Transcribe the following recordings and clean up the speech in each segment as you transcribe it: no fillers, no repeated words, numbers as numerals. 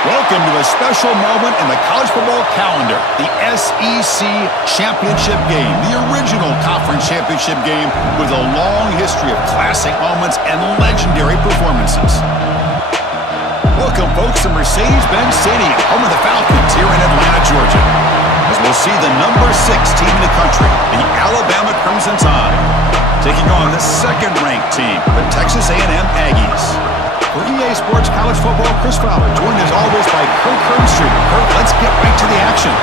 Welcome to a special moment in the college football calendar, the SEC Championship Game, the original conference championship game with a long history of classic moments and legendary performances. Welcome, folks, to Mercedes-Benz Stadium, home of the Falcons here in Atlanta, Georgia, as we'll see the number 6 team in the country, the Alabama Crimson Tide, taking on the second-ranked team, the Texas A&M Aggies. For EA Sports College Football, Chris Fowler, joined as always by Kirk Herbstreit. Kirk, let's get right to the action.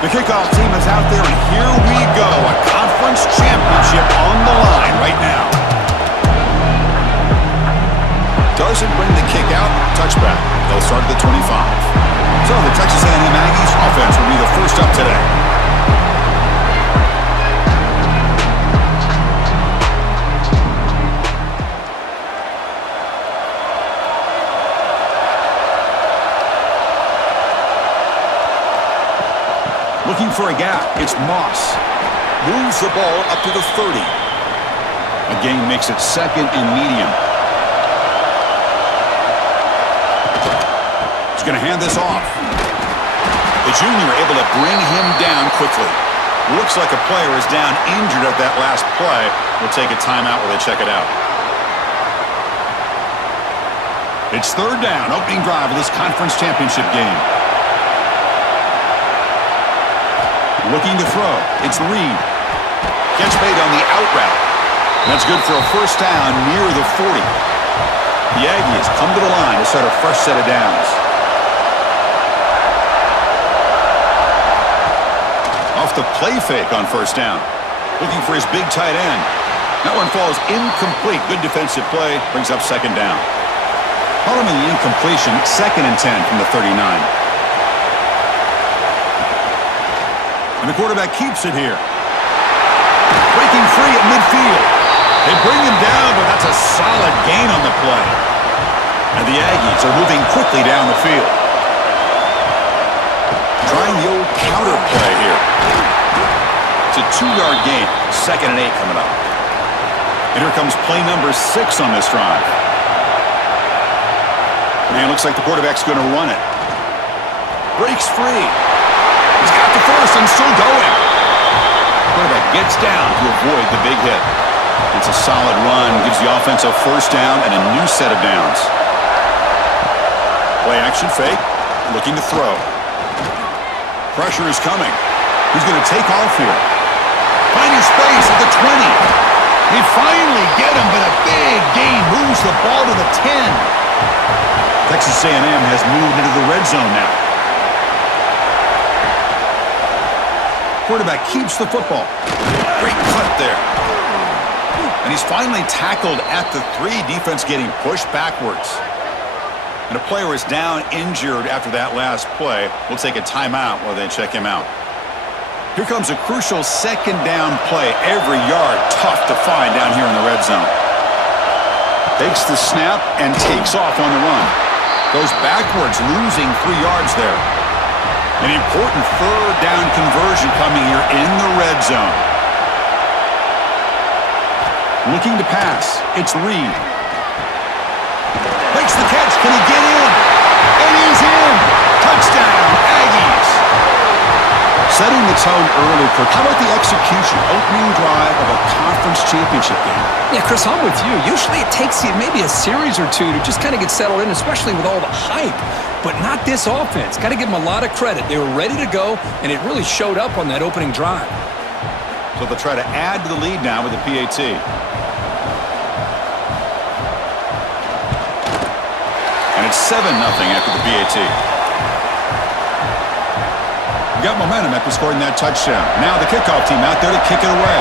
The kickoff team is out there, and here we go. A conference championship on the line right now. Doesn't bring the kick out. Touchback. They'll start at the 25. So the Texas A&M Aggies offense will be the first up today. Looking for a gap. It's Moss. Moves the ball up to the 30. A gain makes it second and medium. Going to hand this off. The junior able to bring him down quickly. Looks like a player is down injured at that last play. We'll take a timeout while they check it out. It's third down, opening drive of this conference championship game. Looking to throw. It's Reed. Catch made on the out route. That's good for a first down near the 40. The Aggies come to the line to start a fresh set of downs. Off the play fake on first down. Looking for his big tight end. That one falls incomplete. Good defensive play. Brings up second down. Following the incompletion, 2nd and 10 from the 39. And the quarterback keeps it here. Breaking free at midfield. They bring him down, but that's a solid gain on the play. And the Aggies are moving quickly down the field. Trying the old counter play here. It's a 2-yard gain. 2nd and 8 coming up. And here comes play number 6 on this drive. And it looks like the quarterback's going to run it. Breaks free. He's got the first and still going. Quarterback gets down to avoid the big hit. It's a solid run. Gives the offense a first down and a new set of downs. Play action fake. Looking to throw. Pressure is coming. He's going to take off here. Finding space at the 20. They finally get him, but a big gain moves the ball to the 10. Texas A&M has moved into the red zone now. Quarterback keeps the football. Great cut there. And he's finally tackled at the 3. Defense getting pushed backwards. And a player is down injured after that last play. We'll take a timeout while they check him out. Here comes a crucial second down play. Every yard tough to find down here in the red zone. Takes the snap and takes off on the run. Goes backwards, losing 3 yards there. An important third down conversion coming here in the red zone. Looking to pass. It's Reed. Makes the catch. Can he get in? And he's in. Touchdown, Aggies. Setting the tone early, Kirk. How about the execution? Opening drive of a conference championship game. Yeah, Chris, I'm with you. Usually it takes you maybe a series or two to just kind of get settled in, especially with all the hype. But not this offense. Got to give them a lot of credit. They were ready to go, and it really showed up on that opening drive. So they'll try to add to the lead now with the PAT. And it's 7-0 after the PAT. Got momentum after scoring that touchdown. Now the kickoff team out there to kick it away.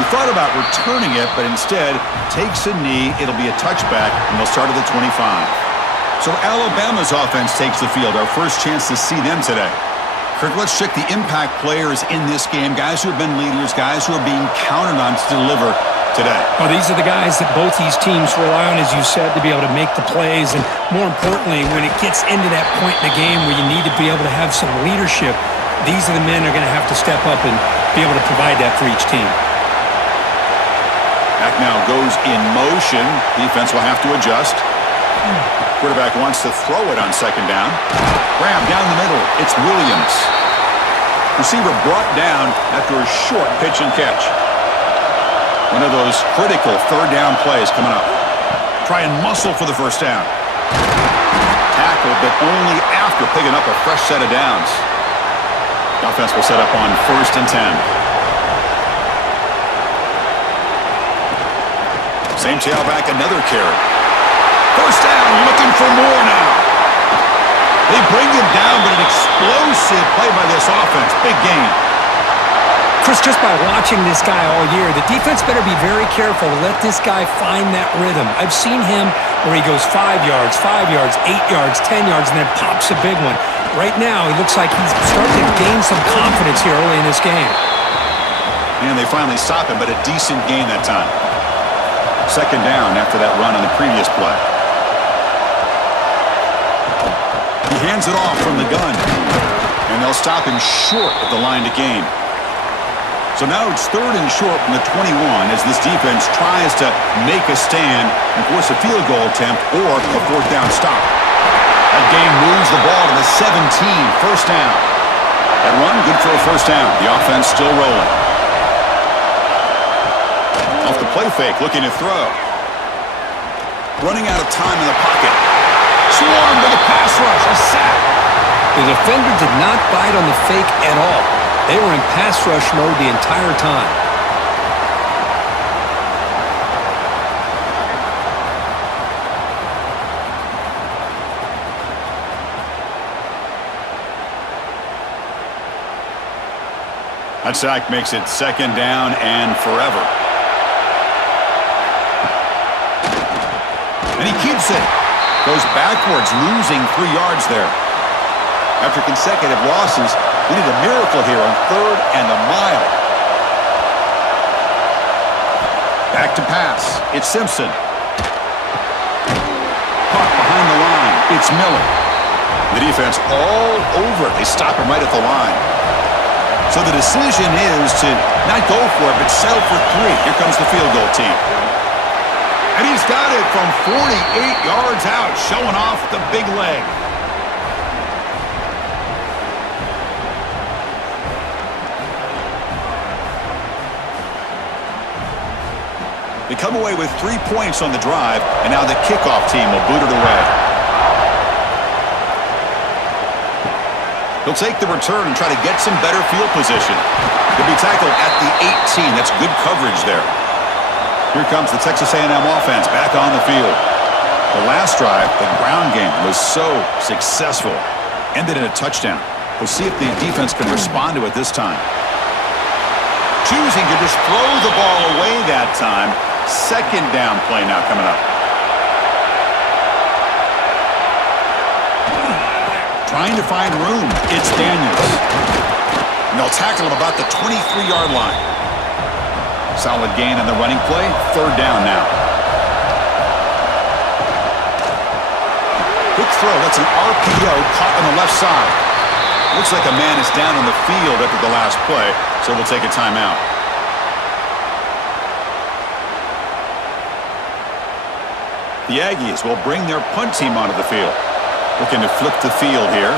He thought about returning it, but instead takes a knee. It'll be a touchback, and they'll start at the 25. So Alabama's offense takes the field. Our first chance to see them today. Kirk, let's check the impact players in this game. Guys who have been leaders, guys who are being counted on to deliver. today? Well, these are the guys that both these teams rely on, as you said, to be able to make the plays. And more importantly, when it gets into that point in the game where you need to be able to have some leadership, these are the men that are going to have to step up and be able to provide that for each team. Back now goes in motion. Defense will have to adjust. Quarterback wants to throw it on second down. Graham down the middle. It's Williams. Receiver brought down after a short pitch and catch. One of those critical third down plays coming up. Try and muscle for the first down. Tackle, but only after picking up a fresh set of downs. The offense will set up on 1st and 10. Same tailback, another carry. First down, looking for more now. They bring him down, but an explosive play by this offense. Big game. Chris, just by watching this guy all year, the defense better be very careful to let this guy find that rhythm. I've seen him where he goes 5 yards, 8 yards, 10 yards, and then pops a big one. Right now, he looks like he's starting to gain some confidence here early in this game. And they finally stop him, but a decent gain that time. Second down after that run on the previous play. He hands it off from the gun. And they'll stop him short of the line to gain. So now it's 3rd and short from the 21 as this defense tries to make a stand and force a field goal attempt or a 4th down stop. That game moves the ball to the 17, first down. That run, good for a first down. The offense still rolling. Off the play fake, looking to throw. Running out of time in the pocket. Swarmed with a pass rush, a sack. The defender did not bite on the fake at all. They were in pass rush mode the entire time. That sack makes it 2nd down and forever. And he keeps it. Goes backwards, losing 3 yards there. After consecutive losses, we need a miracle here on 3rd and a mile. Back to pass. It's Simpson. Caught behind the line. It's Miller. The defense all over it. They stop him right at the line. So the decision is to not go for it, but settle for 3. Here comes the field goal team. And he's got it from 48 yards out, showing off the big leg. They come away with 3 points on the drive, and now the kickoff team will boot it away. He'll take the return and try to get some better field position. He'll be tackled at the 18. That's good coverage there. Here comes the Texas A&M offense back on the field. The last drive, the ground game, was so successful. Ended in a touchdown. We'll see if the defense can respond to it this time. Choosing to just throw the ball away that time. 2nd down play now coming up. Trying to find room. It's Daniels. And they'll tackle him about the 23-yard line. Solid gain on the running play. 3rd down now. Quick throw. That's an RPO caught on the left side. Looks like a man is down on the field after the last play, so we'll take a timeout. The Aggies will bring their punt team onto the field. Looking to flip the field here.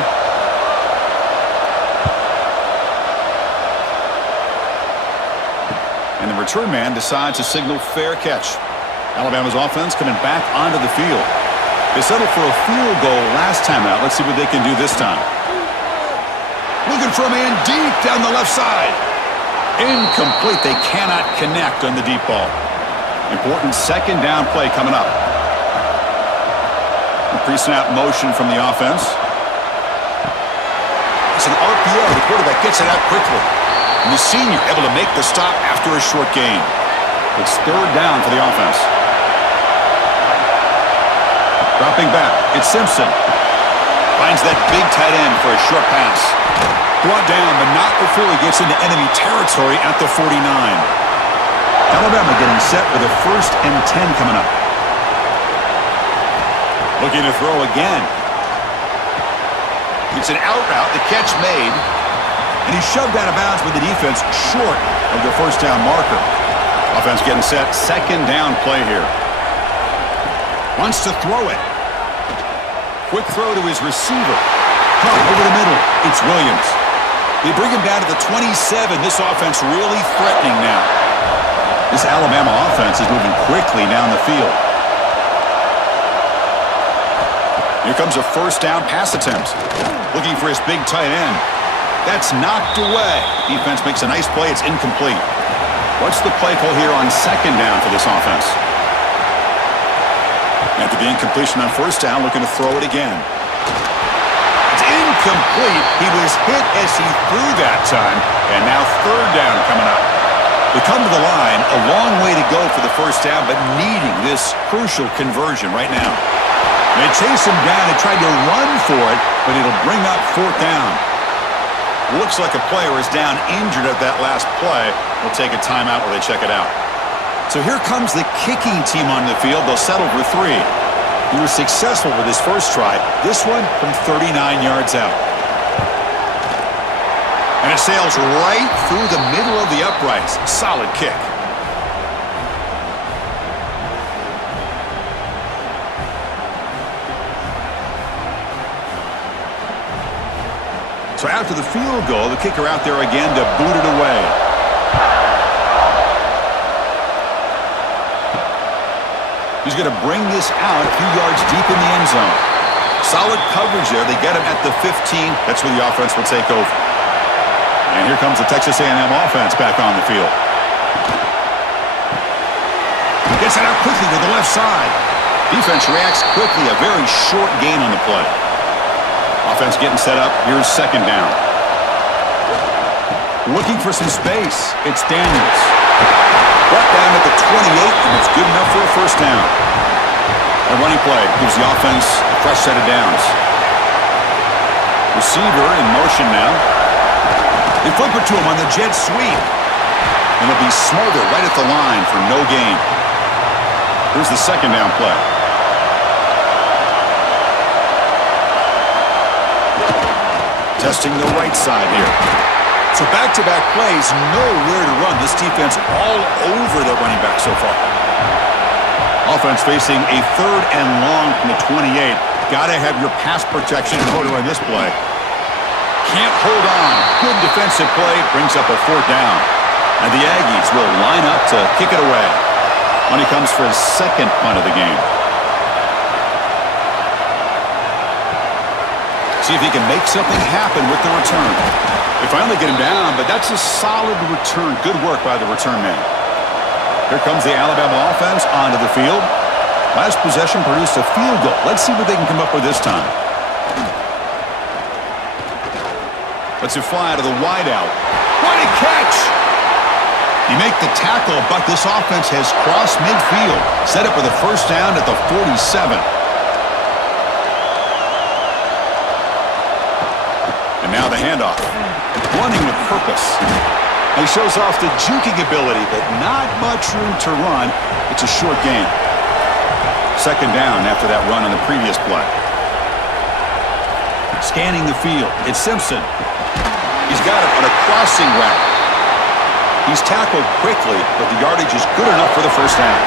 And the return man decides to signal fair catch. Alabama's offense coming back onto the field. They settled for a field goal last time out. Let's see what they can do this time. Looking for a man deep down the left side. Incomplete. They cannot connect on the deep ball. Important 2nd down play coming up. A pre-snap motion from the offense. It's an RPO. The quarterback gets it out quickly. And the senior able to make the stop after a short gain. It's 3rd down for the offense. Dropping back. It's Simpson. Finds that big tight end for a short pass. Brought down, but not before he gets into enemy territory at the 49. Alabama getting set with a 1st and 10 coming up. Looking to throw again. It's an out route, the catch made. And he's shoved out of bounds with the defense short of the 1st down marker. Offense getting set, 2nd down play here. Wants to throw it. Quick throw to his receiver. Caught over the middle. It's Williams. They bring him down to the 27. This offense really threatening now. This Alabama offense is moving quickly down the field. Here comes a 1st down pass attempt. Looking for his big tight end. That's knocked away. Defense makes a nice play. It's incomplete. What's the play call here on 2nd down for this offense? After the incompletion on 1st down, looking to throw it again. It's incomplete. He was hit as he threw that time. And now 3rd down coming up. They come to the line. A long way to go for the 1st down, but needing this crucial conversion right now. They chase him down and tried to run for it, but it'll bring up 4th down. Looks like a player is down injured at that last play. We'll take a timeout while they check it out. So here comes the kicking team on the field. They'll settle for 3. He was successful with his 1st try. This one from 39 yards out. And it sails right through the middle of the uprights. Solid kick. So after the field goal, the kicker out there again to boot it away. He's going to bring this out a few yards deep in the end zone. Solid coverage there. They get him at the 15. That's where the offense will take over. And here comes the Texas A&M offense back on the field. Gets it out quickly to the left side. Defense reacts quickly. A very short gain on the play. Offense getting set up. Here's 2nd down. Looking for some space. It's Daniels. Brought down at the 28, and it's good enough for a 1st down. A running play gives the offense a fresh set of downs. Receiver in motion now. They flip it to him on the jet sweep. And it'll be Smolder right at the line for no gain. Here's the 2nd down play. Testing the right side here. So back-to-back plays, nowhere to run. This defense all over the running back so far. Offense facing a 3rd and long from the 28. Got to have your pass protection in order on this play. Can't hold on. Good defensive play. Brings up a 4th down. And the Aggies will line up to kick it away. When he comes for his 2nd punt of the game. See if he can make something happen with the return. They finally get him down, but that's a solid return. Good work by the return man. Here comes the Alabama offense onto the field. Last possession produced a field goal. Let's see what they can come up with this time. Let's it fly out of the wideout. What a catch! You make the tackle, but this offense has crossed midfield. Set up with a 1st down at the 47. And now the handoff. Running with purpose. He shows off the juking ability, but not much room to run. It's a short gain. 2nd down after that run on the previous play. Scanning the field. It's Simpson. He's got it on a crossing route. He's tackled quickly, but the yardage is good enough for the 1st down.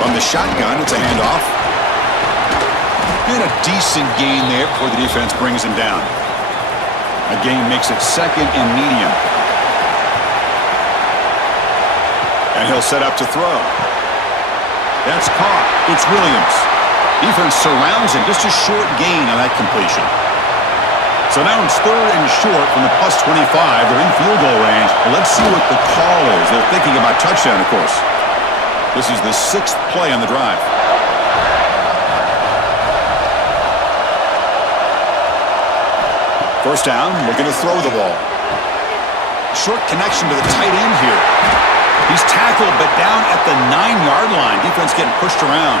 From the shotgun, it's a handoff. And a decent gain there before the defense brings him down. A gain makes it 2nd and medium. And he'll set up to throw. That's caught. It's Williams. Defense surrounds him. Just a short gain on that completion. So now it's 3rd and short from the +25. They're in field goal range. Well, let's see what the call is. They're thinking about touchdown, of course. This is the 6th play on the drive. 1st down, looking to throw the ball. Short connection to the tight end here. He's tackled, but down at the 9-yard line. Defense getting pushed around.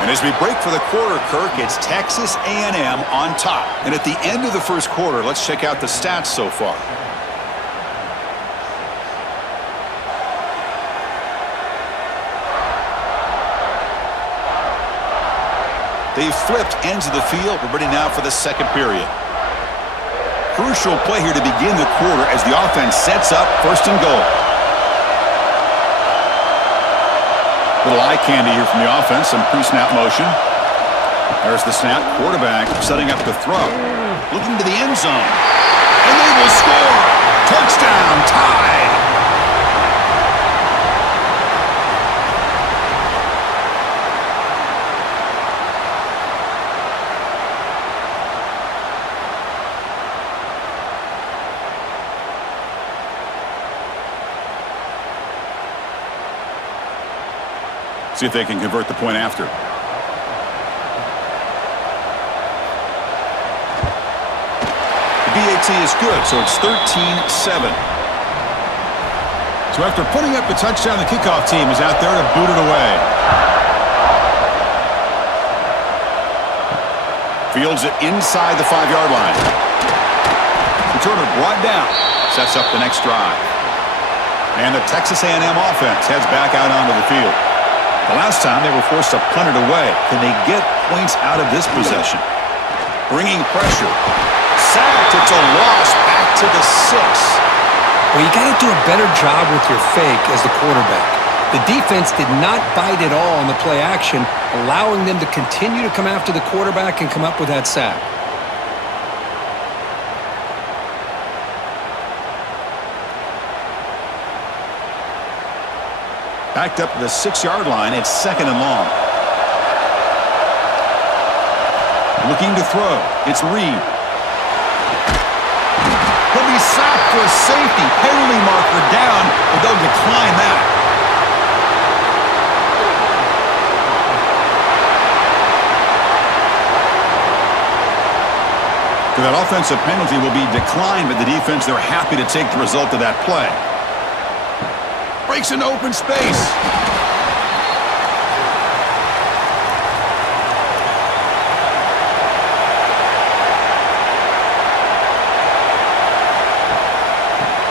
And And as we break for the quarter, Kirk, it's Texas A&M on top. And at the end of the first quarter, let's check out the stats so far. They've flipped ends of the field. We're ready now for the second period. Crucial play here to begin the quarter as the offense sets up first and goal. Little eye candy here from the offense, some pre-snap motion. There's the snap, quarterback setting up the throw. Looking to the end zone. And they will score! Touchdown, tied! See if they can convert the point after. The BAT is good, so it's 13-7. So after putting up the touchdown, the kickoff team is out there to boot it away. Fields it inside the 5-yard line. Returner brought down. Sets up the next drive. And the Texas A&M offense heads back out onto the field. The last time they were forced to punt it away. Can they get points out of this possession? Bringing pressure. Sacked. It's a loss back to the 6. Well, you got to do a better job with your fake as the quarterback. The defense did not bite at all on the play action, allowing them to continue to come after the quarterback and come up with that sack. Backed up to the 6-yard line. It's second and long. Looking to throw. It's Reed. He'll be sacked for a safety. Penalty marker down, but they'll decline that. So that offensive penalty will be declined, but the defense, they're happy to take the result of that play. Breaks into open space.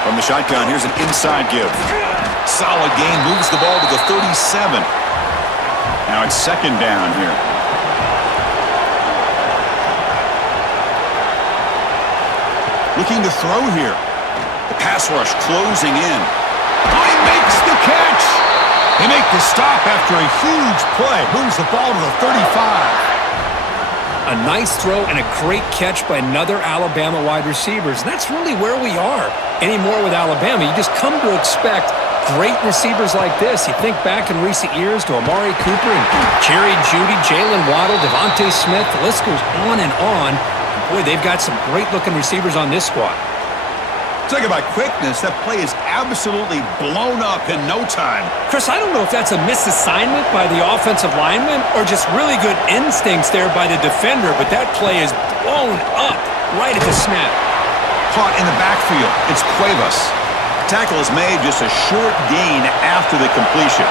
From the shotgun, here's an inside give. Solid gain, moves the ball to the 37. Now it's second down here. Looking to throw here. The pass rush closing in. He makes the catch. They make the stop after a huge play. Moves the ball to the 35. A nice throw and a great catch by another Alabama wide receivers. And that's really where we are anymore with Alabama. You just come to expect great receivers like this. You think back in recent years to Amari Cooper and Jerry Jeudy, Jalen Waddle, Devontae Smith. The list goes on and on. Boy, they've got some great-looking receivers on this squad. Talk about quickness. That play is absolutely blown up in no time. Chris, I don't know if that's a misassignment by the offensive lineman or just really good instincts there by the defender, but that play is blown up right at the snap. Caught in the backfield. It's Cuevas. Tackle is made, just a short gain after the completion.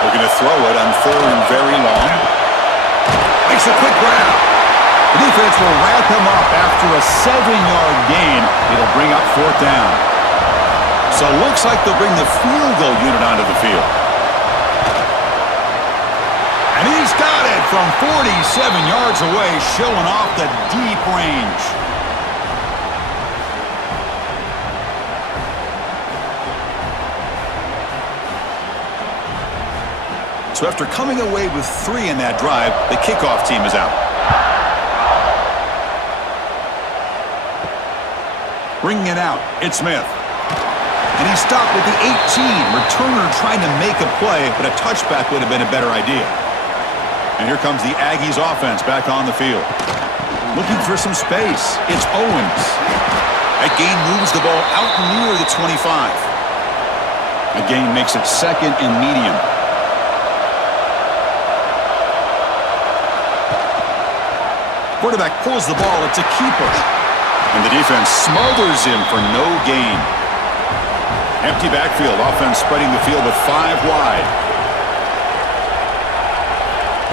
They're going to throw it on 3rd and very long. Makes a quick grab. The defense will wrap him up after a 7-yard gain. It'll bring up 4th down. So it looks like they'll bring the field goal unit onto the field. And he's got it from 47 yards away, showing off the deep range. So after coming away with 3 in that drive, the kickoff team is out. Bringing it out, it's Smith. And he stopped at the 18. Returner trying to make a play, but a touchback would have been a better idea. And here comes the Aggies offense back on the field. Looking for some space. It's Owens. That gain moves the ball out near the 25. A gain makes it second and medium. Quarterback pulls the ball. It's a keeper. And the defense smothers him for no gain. Empty backfield. Offense spreading the field with 5 wide.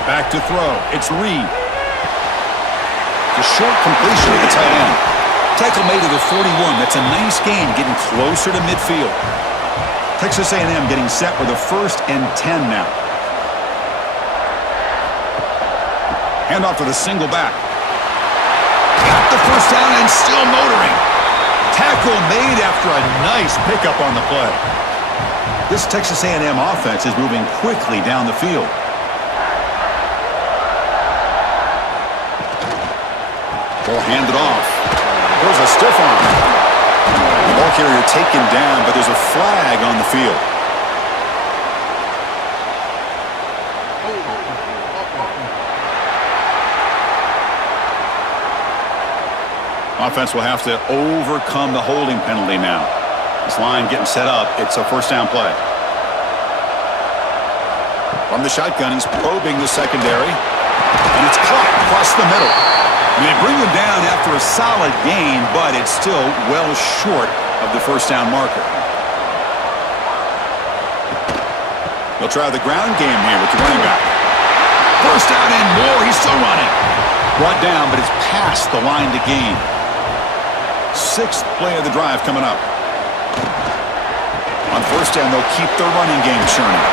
Back to throw. It's Reed. The short completion to the tight end. Tackle made to the 41. That's a nice gain, getting closer to midfield. Texas A&M getting set with a 1st and 10 now. Handoff to the single back. Got the first down and still motoring. Tackle made after a nice pickup on the play. This Texas A&M offense is moving quickly down the field. Ball handed off. There's a stiff arm. Ball carrier taken down, but there's a flag on the field. Offense will have to overcome the holding penalty now. This line getting set up. It's a 1st down play. From the shotgun, he's probing the secondary. And it's caught across the middle. They bring him down after a solid gain, but it's still well short of the 1st down marker. They'll try the ground game here with the running back. 1st down and more. He's still running. Brought down, but it's past the line to gain. 6th play of the drive coming up. On 1st down, they'll keep their running game churning.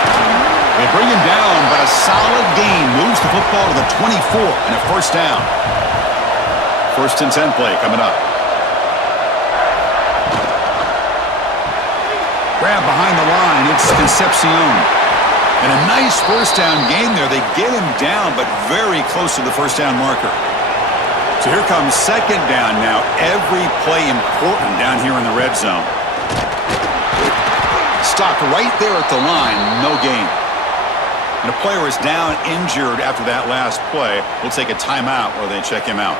They bring him down, but a solid gain moves the football to the 24 and a 1st down. 1st and 10 play coming up. Grab behind the line. It's Concepcion. And a nice 1st down gain there. They get him down, but very close to the 1st down marker. So here comes 2nd down now. Every play important down here in the red zone. Stopped right there at the line. No gain. And a player is down injured after that last play. We'll take a timeout while they check him out.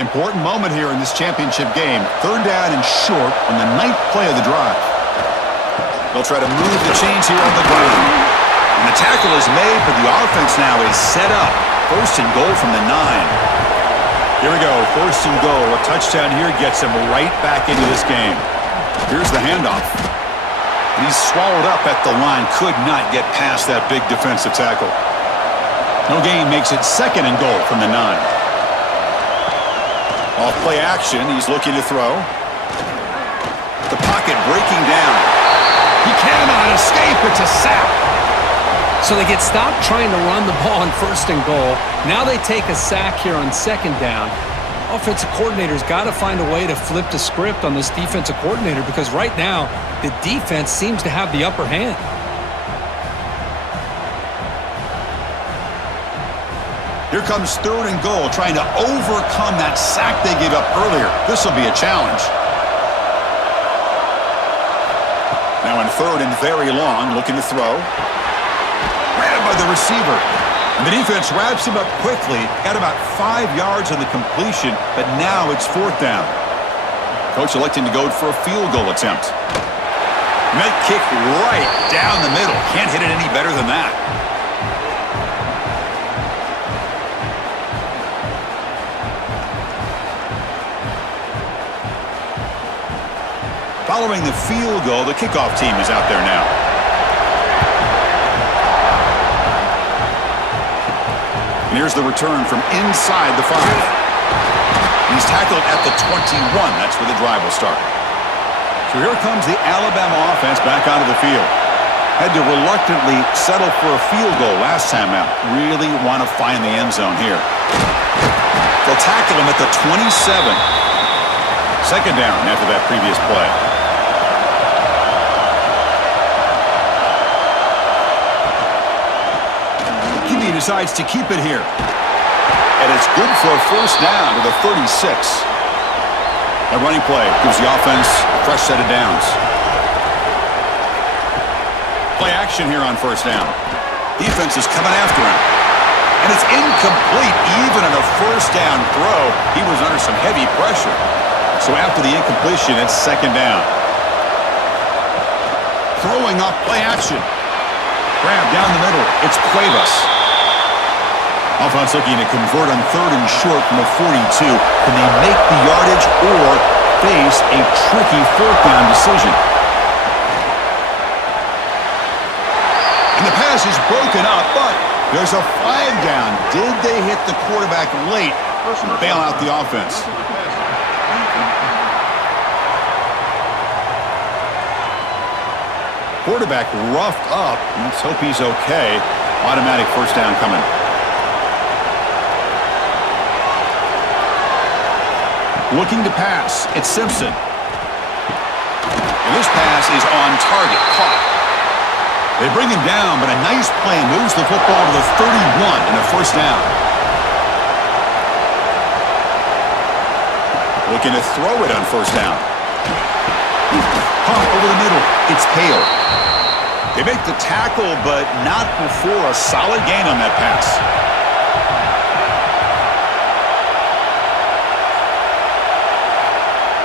Important moment here in this championship game. 3rd down and short on the 9th play of the drive. They'll try to move the chains here on the ground. And the tackle is made, but the offense now is set up. 1st and goal from the 9. Here we go. 1st and goal. A touchdown here gets him right back into this game. Here's the handoff. And he's swallowed up at the line. Could not get past that big defensive tackle. No gain makes it 2nd and goal from the 9. Off play action. He's looking to throw. The pocket breaking down. He cannot escape. It's a sack. So they get stopped trying to run the ball on 1st and goal. Now they take a sack here on 2nd down. Offensive coordinator's got to find a way to flip the script on this defensive coordinator because right now the defense seems to have the upper hand. Here comes 3rd and goal, trying to overcome that sack they gave up earlier. This will be a challenge. Now in 3rd and very long, looking to throw. Grabbed by the receiver. And the defense wraps him up quickly. Got about 5 yards on the completion, but now it's 4th down. Coach electing to go for a field goal attempt. And that kick right down the middle. Can't hit it any better than that. Following the field goal, the kickoff team is out there now. And here's the return from inside the 5. He's tackled at the 21. That's where the drive will start. So here comes the Alabama offense back onto the field. Had to reluctantly settle for a field goal last time out. Really want to find the end zone here. They'll tackle him at the 27. 2nd down after that previous play. He decides to keep it here. And it's good for a 1st down to the 36. A running play gives the offense a fresh set of downs. Play action here on 1st down. Defense is coming after him. And it's incomplete even on a 1st down throw. He was under some heavy pressure. So after the incompletion, it's 2nd down. Throwing off play action. Grab down the middle. It's Cuevas. Offense looking to convert on 3rd and short from the 42. Can they make the yardage or face a tricky 4th down decision? And the pass pass is broken up, but there's a flag down. Did they hit the quarterback late and bail out the offense? Quarterback roughed up. Let's hope he's okay. Automatic first down coming. Looking to pass. It's Simpson. And this pass is on target. Caught. They bring him down, but a nice play moves the football to the 31 and a first down. Looking to throw it on first down. Pump over the middle. It's Hale. They make the tackle, but not before a solid gain on that pass.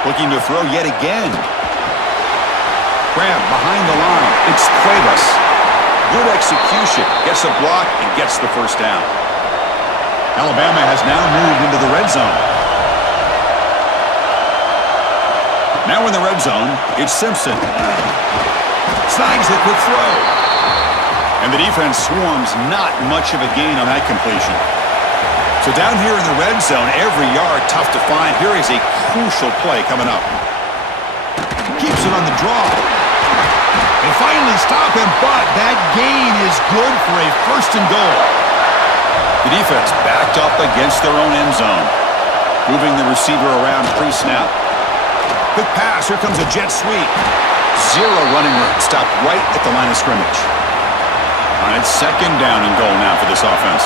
Looking to throw yet again. Grab behind the line. It's Cuevas. Good execution. Gets a block and gets the first down. Alabama has now moved into the red zone. Now in the red zone, it's Simpson. Snags a quick throw. And the defense swarms, not much of a gain on that completion. So down here in the red zone, every yard tough to find. Here is a crucial play coming up. Keeps it on the draw. They finally stop him, but that gain is good for a first and goal. The defense backed up against their own end zone. Moving the receiver around pre-snap. Quick pass. Here comes a jet sweep. Zero running room. Stopped right at the line of scrimmage. All right, second down and goal now for this offense.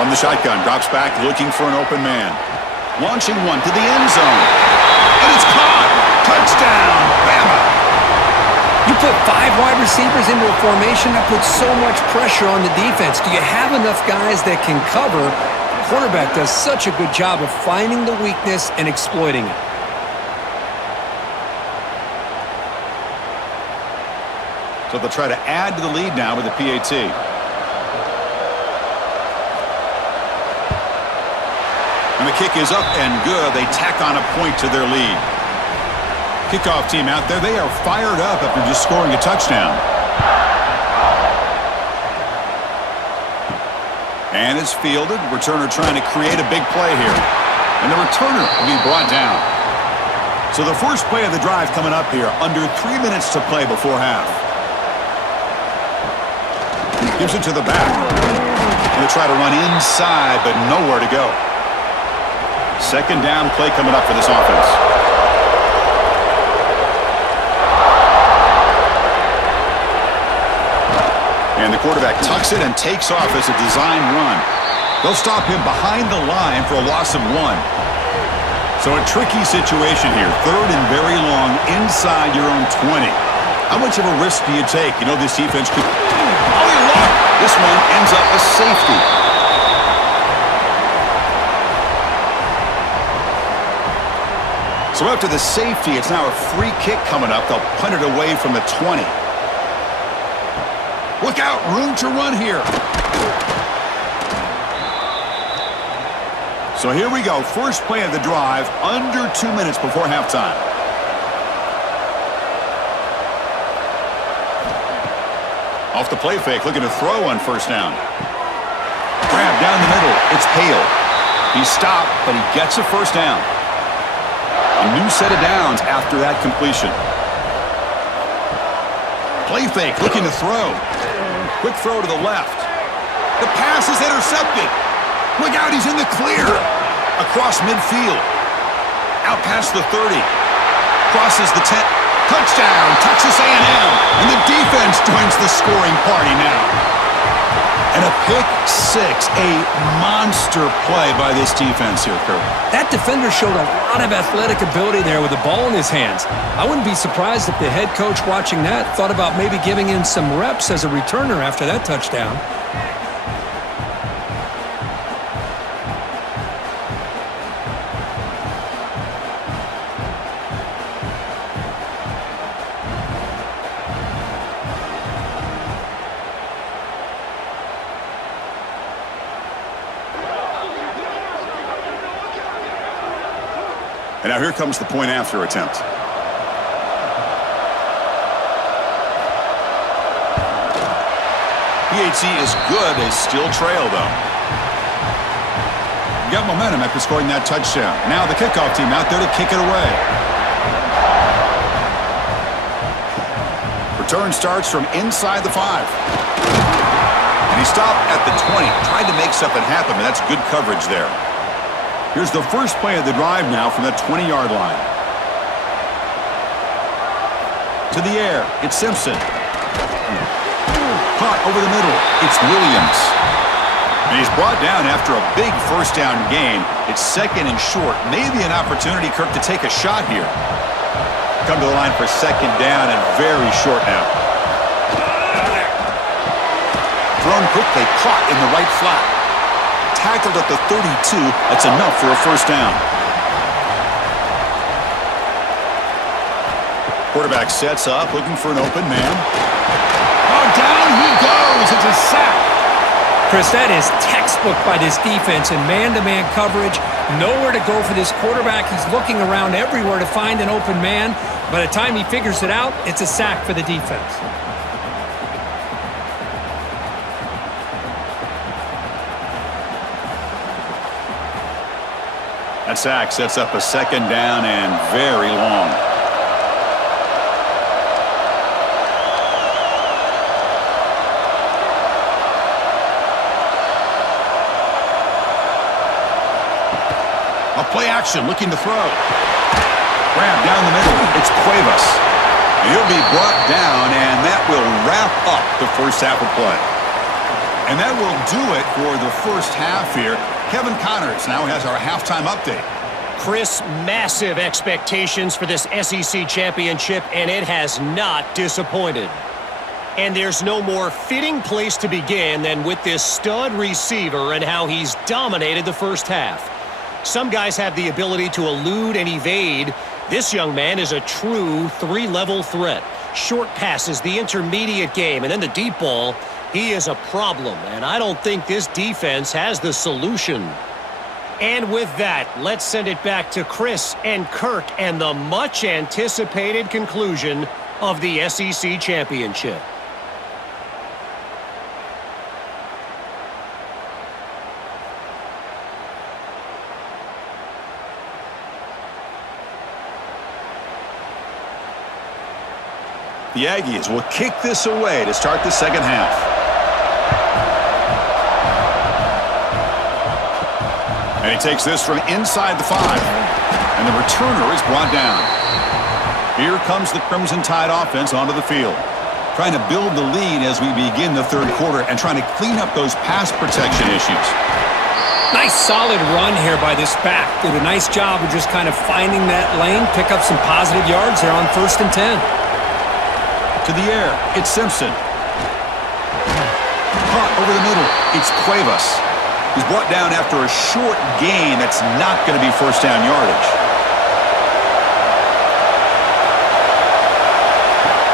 From the shotgun, drops back, looking for an open man. Launching one to the end zone. And it's caught. Touchdown, Bama. You put 5 wide receivers into a formation, that puts so much pressure on the defense. Do you have enough guys that can cover? The quarterback does such a good job of finding the weakness and exploiting it. So they'll try to add to the lead now with the PAT. And the kick is up and good. They tack on a point to their lead. Kickoff team out there. They are fired up after just scoring a touchdown. And it's fielded. Returner trying to create a big play here. And the returner will be brought down. So the first play of the drive coming up here. Under 3 minutes to play before half. Gives it to the back. Going to try to run inside, but nowhere to go. Second down play coming up for this offense. And the quarterback tucks it and takes off as a design run. They'll stop him behind the line for a loss of 1. So a tricky situation here. Third and very long inside your own 20. How much of a risk do you take? You know this defense could... Oh, he lost. This one ends up a safety. So after the safety, it's now a free kick coming up. They'll punt it away from the 20. Look out, room to run here. So here we go, first play of the drive, under 2 minutes before halftime. Off the play fake, looking to throw on first down. Grab down the middle, it's Hale. He stopped, but he gets a first down. A new set of downs after that completion. Play fake, looking to throw. Quick throw to the left. The pass is intercepted. Look out, he's in the clear. Across midfield. Out past the 30. Crosses the 10. Touchdown, Texas A&M. And the defense joins the scoring party now. And a pick 6, a monster play by this defense here, Kurt. That defender showed a lot of athletic ability there with the ball in his hands. I wouldn't be surprised if the head coach watching that thought about maybe giving him some reps as a returner after that touchdown. And now here comes the point after attempt. PAT is good. They still trail, though. Got momentum after scoring that touchdown. Now the kickoff team out there to kick it away. Return starts from inside the 5. And he stopped at the 20. Tried to make something happen, but that's good coverage there. Here's the first play of the drive now from the 20-yard line. To the air, it's Simpson. Caught over the middle, it's Williams. And he's brought down after a big first down gain. It's second and short. Maybe an opportunity, Kirk, to take a shot here. Come to the line for second down and very short now. Thrown quickly, caught in the right flat. Tackled at the 32. That's enough for a first down. Quarterback sets up, looking for an open man. Oh, down he goes. It's a sack. Chris, that is textbook by this defense in man-to-man coverage. Nowhere to go for this quarterback. He's looking around everywhere to find an open man. By the time he figures it out, it's a sack for the defense. That sack sets up a second down and very long. Play action, looking to throw. Grab down the middle. It's Cuevas. He'll be brought down, and that will wrap up the first half of play. And that will do it for the first half here. Kevin Connors now has our halftime update. Chris, massive expectations for this SEC championship, and it has not disappointed. And there's no more fitting place to begin than with this stud receiver and how he's dominated the first half. Some guys have the ability to elude and evade. This young man is a true three-level threat. Short passes, the intermediate game, and then the deep ball. He is a problem, and I don't think this defense has the solution. And with that, let's send it back to Chris and Kirk and the much-anticipated conclusion of the SEC championship. The Aggies will kick this away to start the second half. And he takes this from inside the 5. And the returner is brought down. Here comes the Crimson Tide offense onto the field. Trying to build the lead as we begin the third quarter and trying to clean up those pass protection issues. Nice solid run here by this back. Did a nice job of just kind of finding that lane, pick up some positive yards there on 1st and 10. To the air, it's Simpson. Caught over the middle, it's Cuevas. He's brought down after a short gain that's not going to be first down yardage.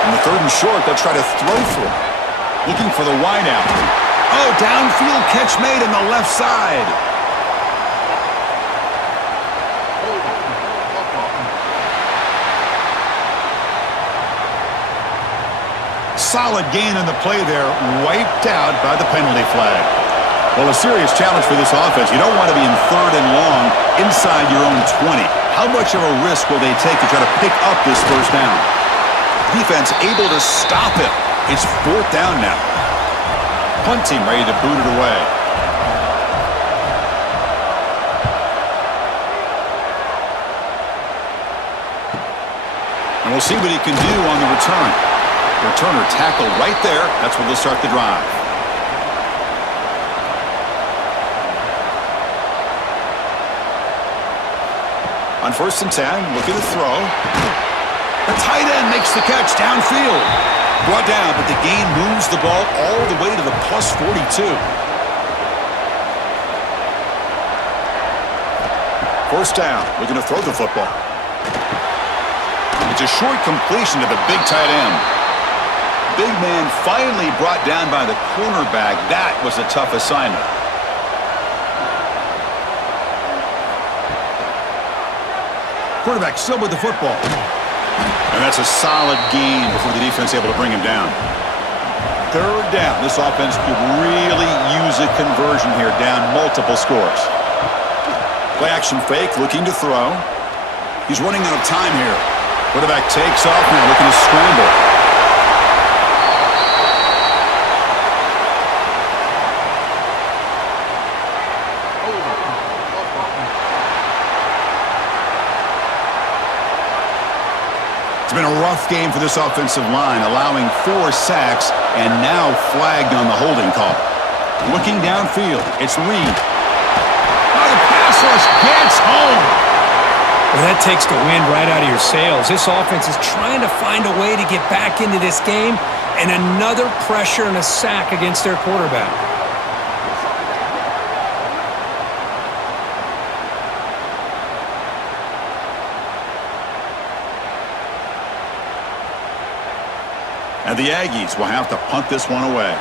On the 3rd and short, they'll try to throw for it. Looking for the wide out. Oh, downfield catch made on the left side. Solid gain on the play there, wiped out by the penalty flag. Well, a serious challenge for this offense. You don't want to be in 3rd and long inside your own 20. How much of a risk will they take to try to pick up this first down? Defense able to stop it. It's 4th down now. Punt team ready to boot it away. And we'll see what he can do on the return. Returner tackled right there. That's where they'll start the drive. On 1st and 10, looking to throw. The tight end makes the catch downfield. Brought down, but the gain moves the ball all the way to the plus 42. 1st down, looking to throw the football. It's a short completion to the big tight end. Big man finally brought down by the cornerback. That was a tough assignment. Quarterback still with the football. And that's a solid gain before the defense able to bring him down. third down. This offense could really use a conversion here, down multiple scores. Play action fake, looking to throw. He's running out of time here. Quarterback takes off now, looking to scramble. It's been a rough game for this offensive line, allowing 4 sacks and now flagged on the holding call. Looking downfield, it's Reed. Oh, the pass rush gets home. Well, that takes the wind right out of your sails. This offense is trying to find a way to get back into this game, and another pressure and a sack against their quarterback. And the Aggies will have to punt this one away.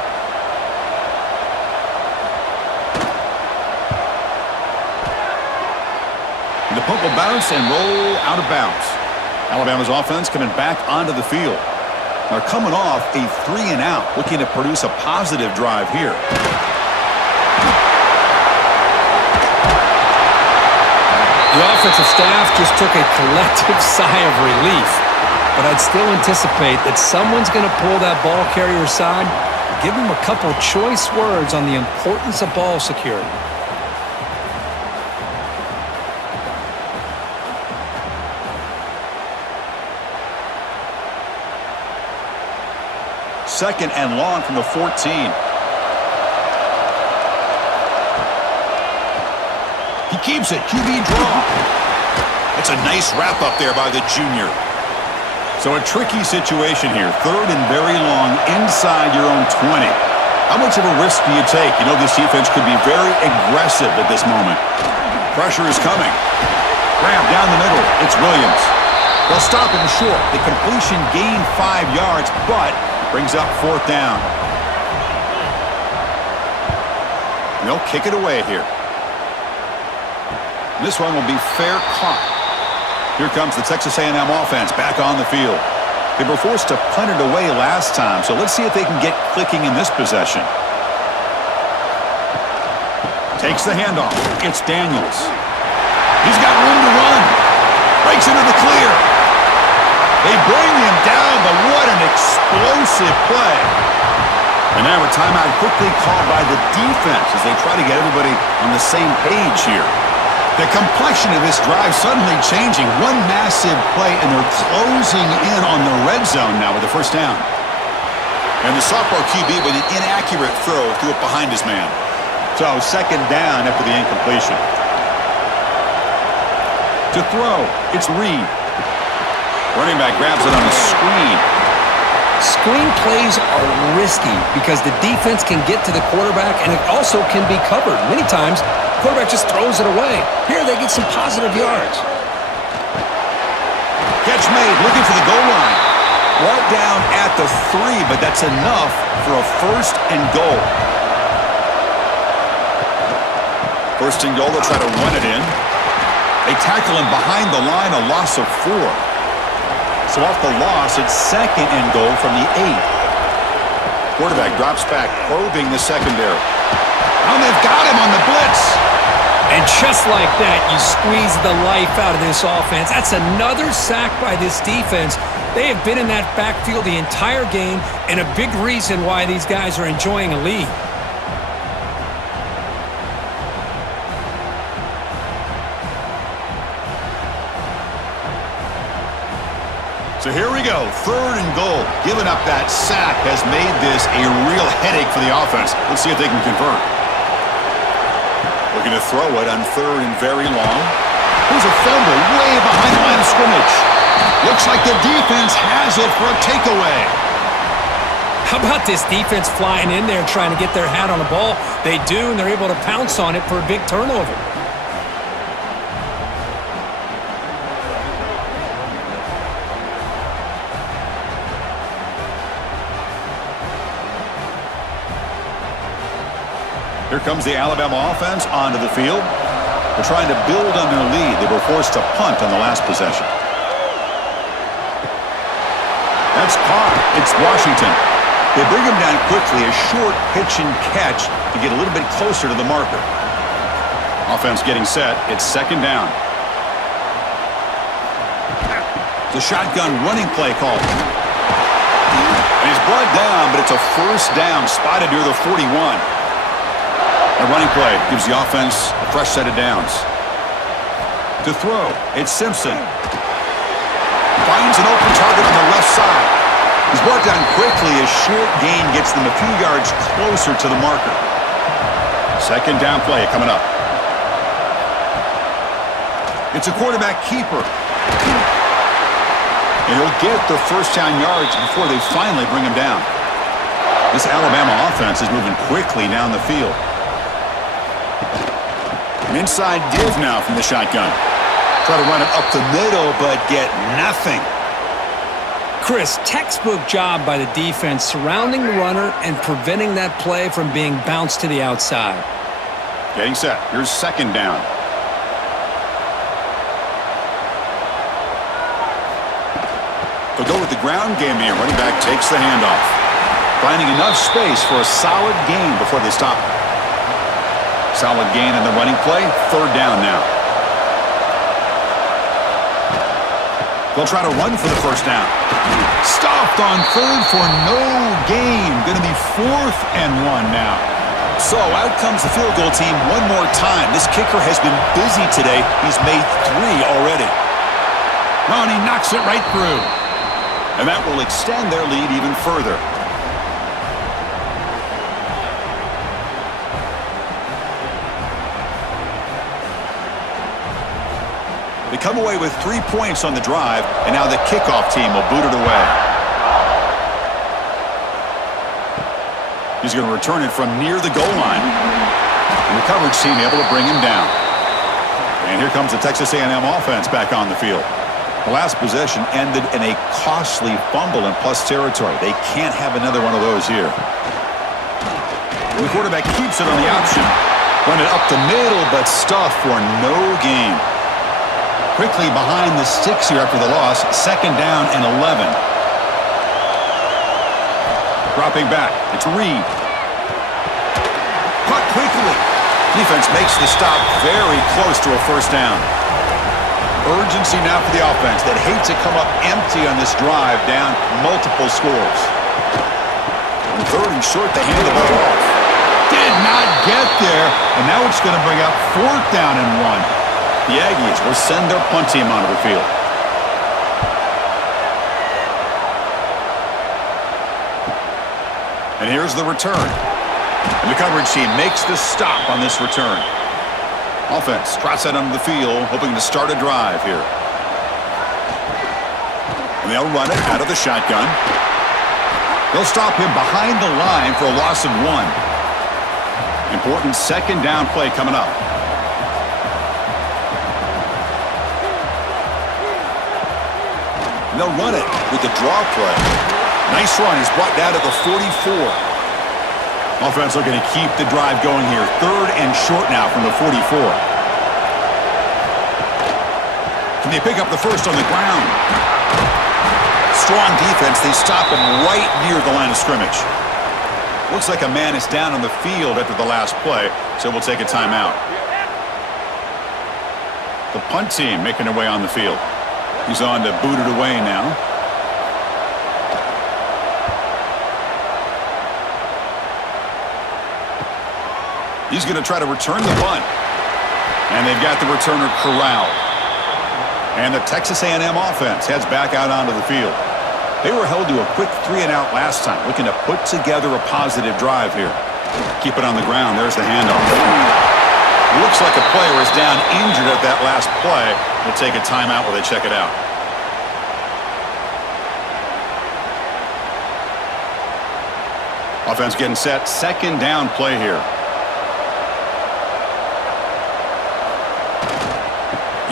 And the punt will bounce and roll out of bounds. Alabama's offense coming back onto the field. They're coming off a 3-and-out, looking to produce a positive drive here. The offensive staff just took a collective sigh of relief. But I'd still anticipate that someone's going to pull that ball carrier aside, give him a couple choice words on the importance of ball security. Second and long from the 14. He keeps it. QB draw. It's a nice wrap up there by the junior. So a tricky situation here. Third and very long inside your own 20. How much of a risk do you take? You know this defense could be very aggressive at this moment. Pressure is coming. Grab down the middle. It's Williams. They'll stop him short. The completion gained 5 yards, but brings up 4th down. And they'll kick it away here. This one will be fair caught. Here comes the Texas A&M offense back on the field. They were forced to punt it away last time, so let's see if they can get clicking in this possession. Takes the handoff. It's Daniels. He's got room to run. Breaks into the clear. They bring him down, but what an explosive play. And now a timeout quickly called by the defense as they try to get everybody on the same page here. The complexion of this drive suddenly changing. One massive play, and they're closing in on the red zone now with the 1st down. And the sophomore QB with an inaccurate throw threw it behind his man. So 2nd down after the incompletion. To throw, it's Reed. Running back grabs it on a screen. Screen plays are risky because the defense can get to the quarterback, and it also can be covered. Many times, the quarterback just throws it away. Here they get some positive yards. Catch made, looking for the goal line. Brought down at the 3, but that's enough for a 1st and goal. 1st and goal, they'll try to run it in. They tackle him behind the line, a loss of 4. So off the loss, it's 2nd and goal from the 8. Quarterback drops back, probing the secondary. Oh, they've got him on the blitz. And just like that, you squeeze the life out of this offense. That's another sack by this defense. They have been in that backfield the entire game, and a big reason why these guys are enjoying a lead. So here we go, 3rd and goal. Giving up that sack has made this a real headache for the offense. Let's see if they can convert. Looking to throw it on 3rd and very long. Here's a fumble way behind the line of scrimmage. Looks like the defense has it for a takeaway. How about this defense flying in there trying to get their hat on the ball? They do, and they're able to pounce on it for a big turnover. Here comes the Alabama offense onto the field. They're trying to build on their lead. They were forced to punt on the last possession. That's caught. It's Washington. They bring him down quickly, a short pitch and catch to get a little bit closer to the marker. Offense getting set. It's second down. The shotgun running play called. And he's brought down, but it's a first down, spotted near the 41. A running play gives the offense a fresh set of downs. To throw, it's Simpson. Finds an open target on the left side. He's brought down quickly. A short gain gets them a few yards closer to the marker. Second down play coming up. It's a quarterback keeper. And he'll get the first down yards before they finally bring him down. This Alabama offense is moving quickly down the field. An inside div now from the shotgun. Try to run it up the middle, but get nothing. Chris, textbook job by the defense surrounding the runner and preventing that play from being bounced to the outside. Getting set. Here's second down. They'll go with the ground game here. Running back takes the handoff. Finding enough space for a solid gain before they stop him. Solid gain in the running play. Third down now. They'll try to run for the first down. Stopped on third for no gain. Going to be 4th and 1 now. So out comes the field goal team one more time. This kicker has been busy today. He's made 3 already. Oh, and he knocks it right through. And that will extend their lead even further. They come away with 3 points on the drive, and now the kickoff team will boot it away. He's going to return it from near the goal line. And the coverage team able to bring him down. And here comes the Texas A&M offense back on the field. The last possession ended in a costly fumble in plus territory. They can't have another one of those here. The quarterback keeps it on the option. Run it up the middle, but stuffed for no gain. Quickly behind the sticks here after the loss. Second down and 11. Dropping back. It's Reed. Caught quickly. Defense makes the stop very close to a first down. Urgency now for the offense that hates to come up empty on this drive, down multiple scores. On third and short, they hand the ball off. Did not get there, and now it's going to bring up 4th down and 1. The Aggies will send their punt team onto the field. And here's the return. And the coverage team makes the stop on this return. Offense trots that onto the field, hoping to start a drive here. And they'll run it out of the shotgun. They'll stop him behind the line for a loss of 1. Important second down play coming up. And they'll run it with the draw play. Nice run. He's brought down to the 44. Offense looking to keep the drive going here. Third and short now from the 44. Can they pick up the first on the ground? Strong defense. They stop him right near the line of scrimmage. Looks like a man is down on the field after the last play, so we'll take a timeout. The punt team making their way on the field. He's on to boot it away now. He's going to try to return the punt. And they've got the returner corralled. And the Texas A&M offense heads back out onto the field. They were held to a quick 3-and-out last time, looking to put together a positive drive here. Keep it on the ground. There's the handoff. Looks like a player is down injured at that last play. We'll take a timeout while they check it out. Offense getting set. Second down play here.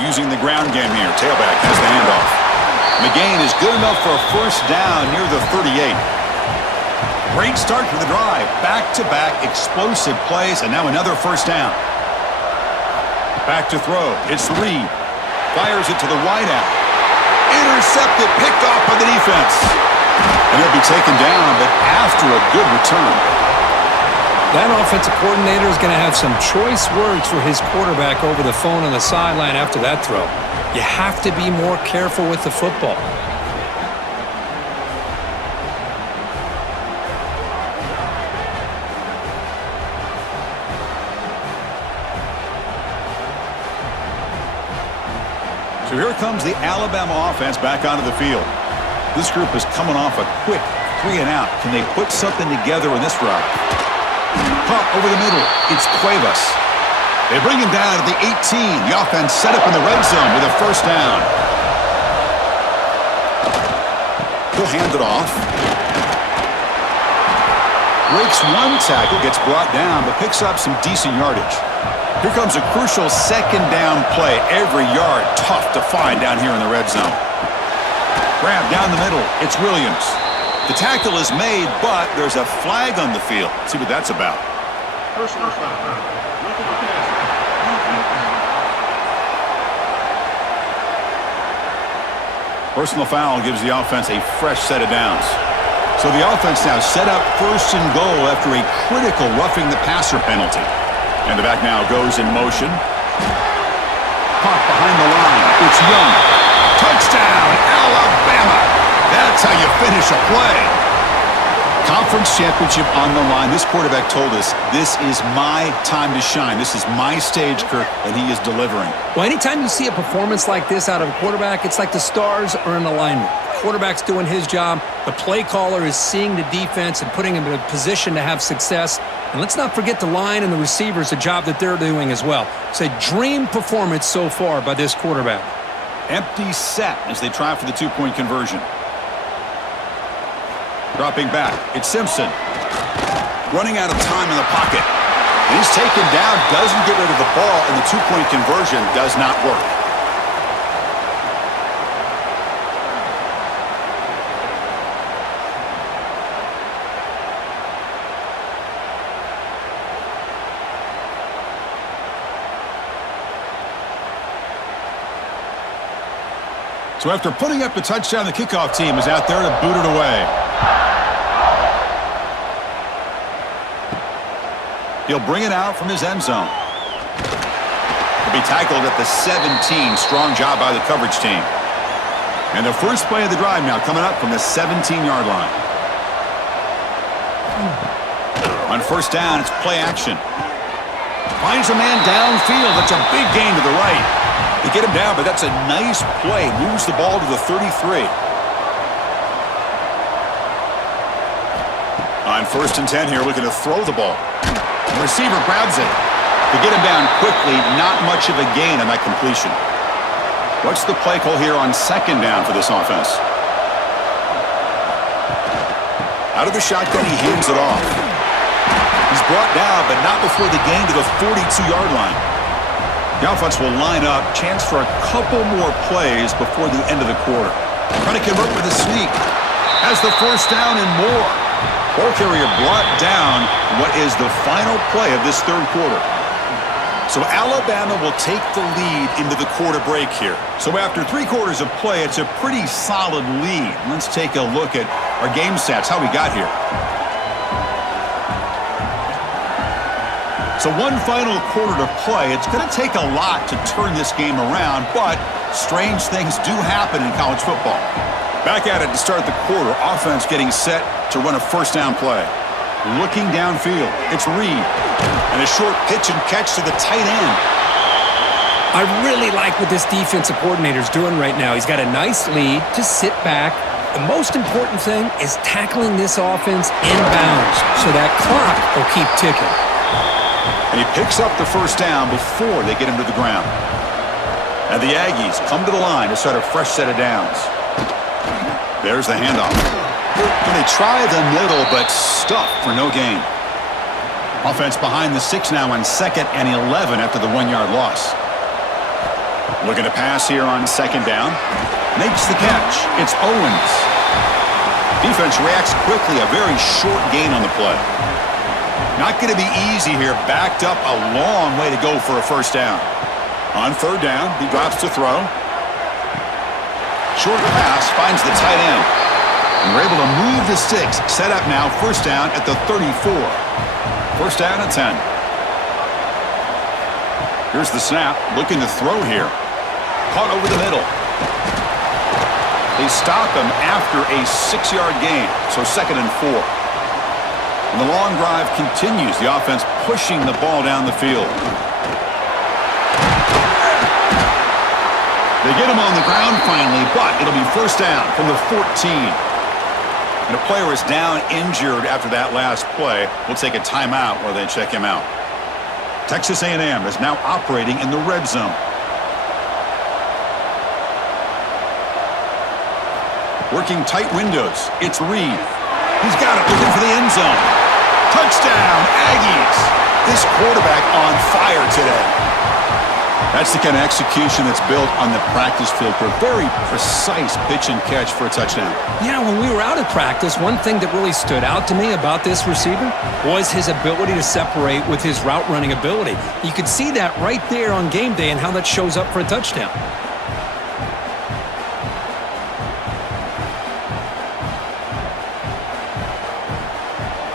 Using the ground game here. Tailback has the handoff. McGain is good enough for a first down near the 38. Great start for the drive. Back-to-back explosive plays, and now another first down. Back to throw. It's Reed. Fires it to the wideout. Intercepted, picked off by the defense. And he'll be taken down, but after a good return. That offensive coordinator is going to have some choice words for his quarterback over the phone on the sideline after that throw. You have to be more careful with the football. So here comes the Alabama offense back onto the field. This group is coming off a quick 3-and-out. Can they put something together in this route? Pump over the middle. It's Cuevas. They bring him down at the 18. The offense set up in the red zone with a first down. He'll hand it off. Breaks one tackle, gets brought down, but picks up some decent yardage. Here comes a crucial second down play. Every yard tough to find down here in the red zone. Grab down the middle. It's Williams. The tackle is made, but there's a flag on the field. Let's see what that's about. Personal foul. Personal foul gives the offense a fresh set of downs. So the offense now set up first and goal after a critical roughing the passer penalty. And the back now goes in motion. Pop behind the line. It's Young. Touchdown, Alabama. That's how you finish a play. Conference championship on the line. This quarterback told us, this is my time to shine. This is my stage, Kirk, and he is delivering. Well, anytime you see a performance like this out of a quarterback, it's like the stars are in alignment. Quarterback's doing his job. The play caller is seeing the defense and putting him in a position to have success. And let's not forget the line and the receivers, the job that they're doing as well. It's a dream performance so far by this quarterback. Empty set as they try for the two-point conversion. Dropping back, it's Simpson. Running out of time in the pocket. And he's taken down, doesn't get rid of the ball, and the two-point conversion does not work. So after putting up the touchdown, the kickoff team is out there to boot it away. He'll bring it out from his end zone. He'll be tackled at the 17. Strong job by the coverage team. And the first play of the drive now coming up from the 17-yard line. On first down, it's play action. Finds a man downfield. That's a big gain to the right. They get him down, but that's a nice play. Moves the ball to the 33. On first and 10 here, looking to throw the ball. The receiver grabs it. To get him down quickly, not much of a gain on that completion. What's the play call here on second down for this offense? Out of the shotgun, he hands it off. He's brought down, but not before the gain to the 42-yard line. The offense will line up. Chance for a couple more plays before the end of the quarter. Trying to convert with a sneak. Has the first down and more. Ball carrier brought down. What is the final play of this third quarter? So Alabama will take the lead into the quarter break here. So after 3 quarters of play, it's a pretty solid lead. Let's take a look at our game stats, how we got here. So one final quarter to play. It's going to take a lot to turn this game around, but strange things do happen in college football. Back at it to start the quarter. Offense getting set to run a first down play. Looking downfield. It's Reed. And a short pitch and catch to the tight end. I really like what this defensive coordinator is doing right now. He's got a nice lead. Just sit back. The most important thing is tackling this offense inbounds so that clock will keep ticking. And he picks up the first down before they get him to the ground. And the Aggies come to the line to start a fresh set of downs. There's the handoff. And they try the middle, but stuffed for no gain. Offense behind the 6 now on second and 11 after the 1-yard loss. Looking to pass here on second down. Makes the catch. It's Owens. Defense reacts quickly. A very short gain on the play. Not going to be easy here. Backed up a long way to go for a first down. On third down, he drops to throw. Short pass finds the tight end. And we're able to move the sticks. Set up now, first down at the 34. First down at 10. Here's the snap, looking to throw here. Caught over the middle. They stop him after a 6-yard gain, so 2nd and 4. And the long drive continues. The offense pushing the ball down the field. They get him on the ground finally, but it'll be first down from the 14. And a player is down injured after that last play. We'll take a timeout while they check him out. Texas A&M is now operating in the red zone. Working tight windows. It's Reed. He's got it, looking for the end zone. Touchdown, Aggies. This quarterback on fire today. That's the kind of execution that's built on the practice field for a very precise pitch and catch for a touchdown. Yeah, when we were out at practice, one thing that really stood out to me about this receiver was his ability to separate with his route running ability. You could see that right there on game day and how that shows up for a touchdown.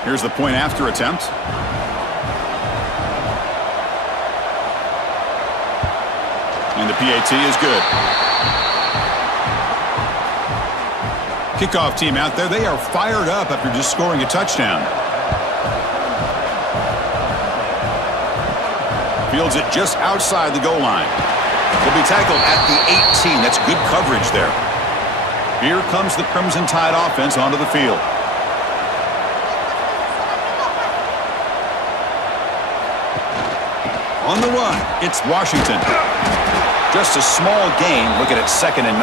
Here's the point after attempt. And the PAT is good. Kickoff team out there, they are fired up after just scoring a touchdown. Fields it just outside the goal line. Will be tackled at the 18. That's good coverage there. Here comes the Crimson Tide offense onto the field. On the run, it's Washington. Just a small gain. Look at it, 2nd and 9.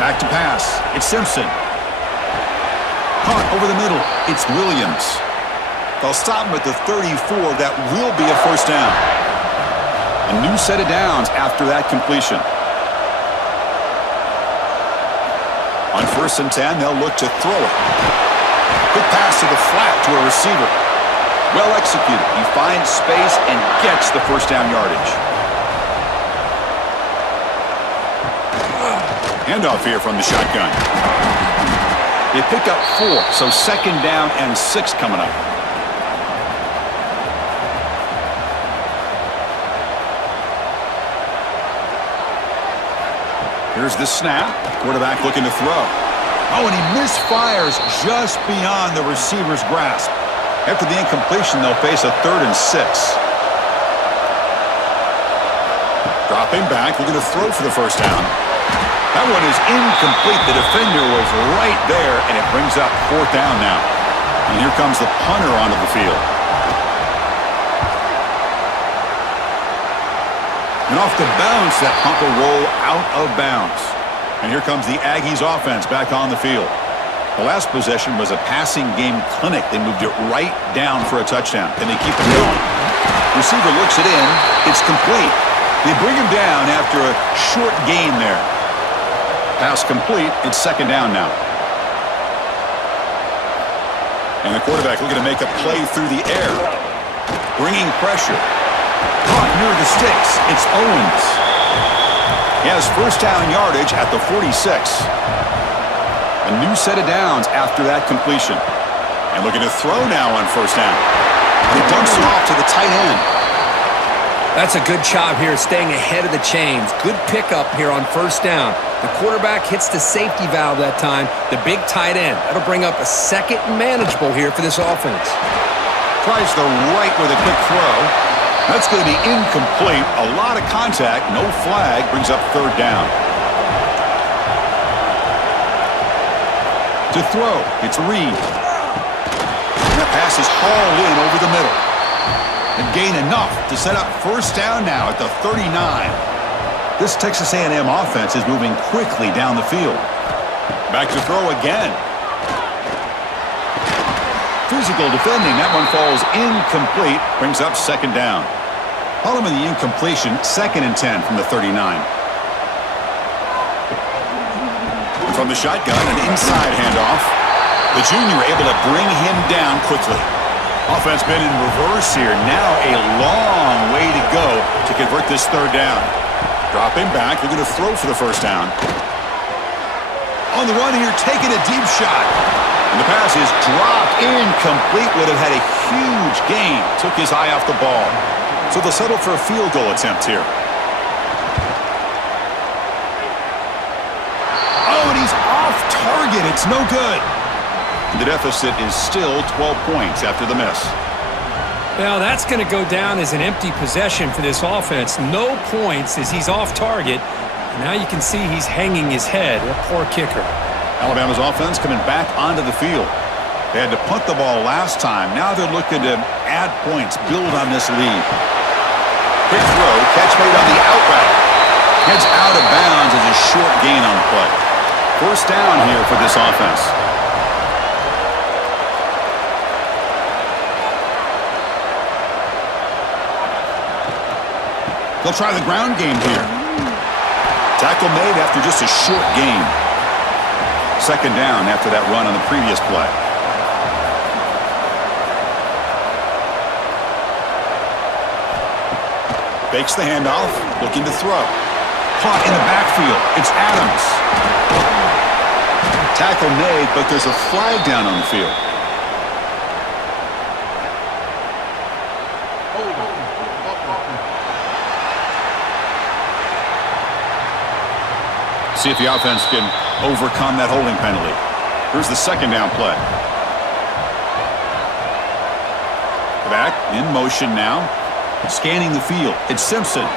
Back to pass. It's Simpson. Caught over the middle. It's Williams. They'll stop him at the 34. That will be a first down. A new set of downs after that completion. On 1st and 10, they'll look to throw it. Good pass to the flat to a receiver. Well executed. He finds space and gets the first down yardage. Handoff here from the shotgun. They pick up 4, so 2nd down and 6 coming up. Here's the snap. Quarterback looking to throw. Oh, and he misfires just beyond the receiver's grasp. After the incompletion, they'll face a 3rd and 6. Dropping back, looking to throw for the first down. That one is incomplete. The defender was right there, and it brings up 4th down now. And here comes the punter onto the field. And off the bounce, that punt will roll out of bounds. And here comes the Aggies offense back on the field. The last possession was a passing game clinic. They moved it right down for a touchdown. And they keep it going. Receiver looks it in. It's complete. They bring him down after a short gain there. Pass complete. It's 2nd down now. And the quarterback looking to make a play through the air. Bringing pressure. Caught near the sticks. It's Owens. He has first down yardage at the 46. A new set of downs after that completion. And looking to throw now on first down. He dumps it off to the tight end. That's a good job here staying ahead of the chains. Good pickup here on first down. The quarterback hits the safety valve that time. The big tight end. That'll bring up a 2nd and manageable here for this offense. Tries the right with a quick throw. That's going to be incomplete. A lot of contact. No flag. Brings up 3rd down. To throw, it's Reed. And the pass is hauled in over the middle. And gain enough to set up first down now at the 39. This Texas A&M offense is moving quickly down the field. Back to throw again. Physical defending. That one falls incomplete. Brings up 2nd down. Following the incompletion, 2nd and 10 from the 39. From the shotgun, an inside handoff. The junior able to bring him down quickly. Offense been in reverse here. Now a long way to go to convert this third down. Dropping back, looking to throw for the first down. On the run here, taking a deep shot. And the pass is dropped incomplete. Would have had a huge gain. Took his eye off the ball. So they'll settle for a field goal attempt here. Oh, and he's off target. It's no good. The deficit is still 12 points after the miss. Well, that's going to go down as an empty possession for this offense. No points as he's off target. And now you can see he's hanging his head. A poor kicker. Alabama's offense coming back onto the field. They had to punt the ball last time. Now they're looking to add points, build on this lead. Quick throw, catch made on the out route. Heads out of bounds as a short gain on the play. First down here for this offense. They'll try the ground game here. Tackle made after just a short gain. Second down after that run on the previous play. Fakes the handoff, looking to throw. Caught in the backfield. It's Adams. Tackle made, but there's a flag down on the field. See if the offense can overcome that holding penalty. Here's the second down play. Back in motion now. Scanning the field. It's Simpson. Oh,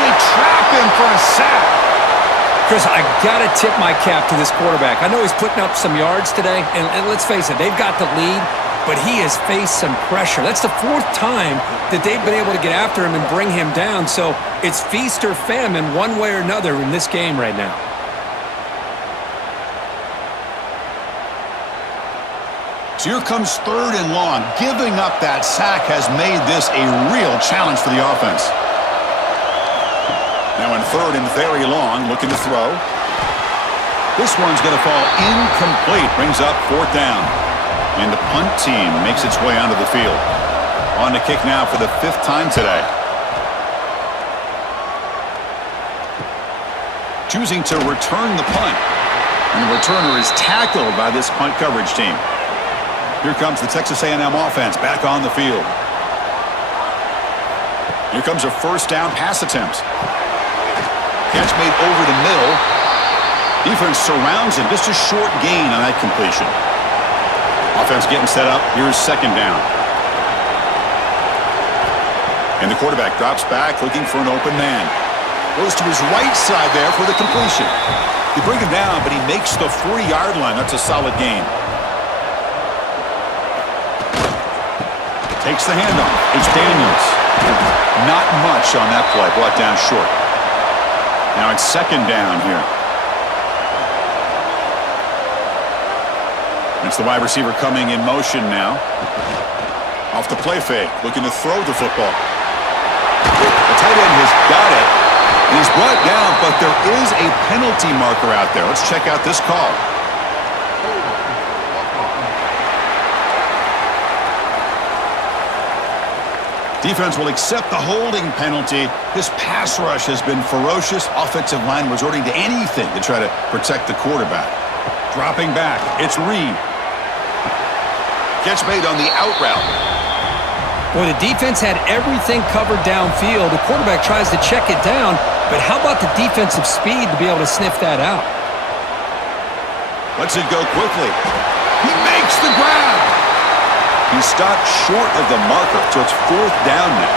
they trap him for a sack. Chris, I got to tip my cap to this quarterback. I know he's putting up some yards today, and let's face it, they've got the lead, but he has faced some pressure. That's the fourth time that they've been able to get after him and bring him down. So it's feast or famine one way or another in this game right now. So here comes third and long. Giving up that sack has made this a real challenge for the offense. Now in third and very long, looking to throw. This one's going to fall incomplete. Brings up fourth down. And the punt team makes its way onto the field. On to kick now for the fifth time today. Choosing to return the punt. And the returner is tackled by this punt coverage team. Here comes the Texas A&M offense back on the field. Here comes a first down pass attempt. Catch made over the middle. Defense surrounds him. Just a short gain on that completion. Offense getting set up. Here's second down. And the quarterback drops back looking for an open man. Goes to his right side there for the completion. They bring him down, but he makes the 40-yard line. That's a solid gain. Takes the handoff. It's Daniels. Not much on that play. Brought down short. Now it's second down here. It's the wide receiver coming in motion now. Off the play fake. Looking to throw the football. The tight end has got it. He's brought down, but there is a penalty marker out there. Let's check out this call. Defense will accept the holding penalty. This pass rush has been ferocious. Offensive line resorting to anything to try to protect the quarterback. Dropping back, it's Reed. Catch made on the out route. Boy, the defense had everything covered downfield. The quarterback tries to check it down, but how about the defensive speed to be able to sniff that out? Lets it go quickly. He makes the grab. He stopped short of the marker, so it's fourth down now.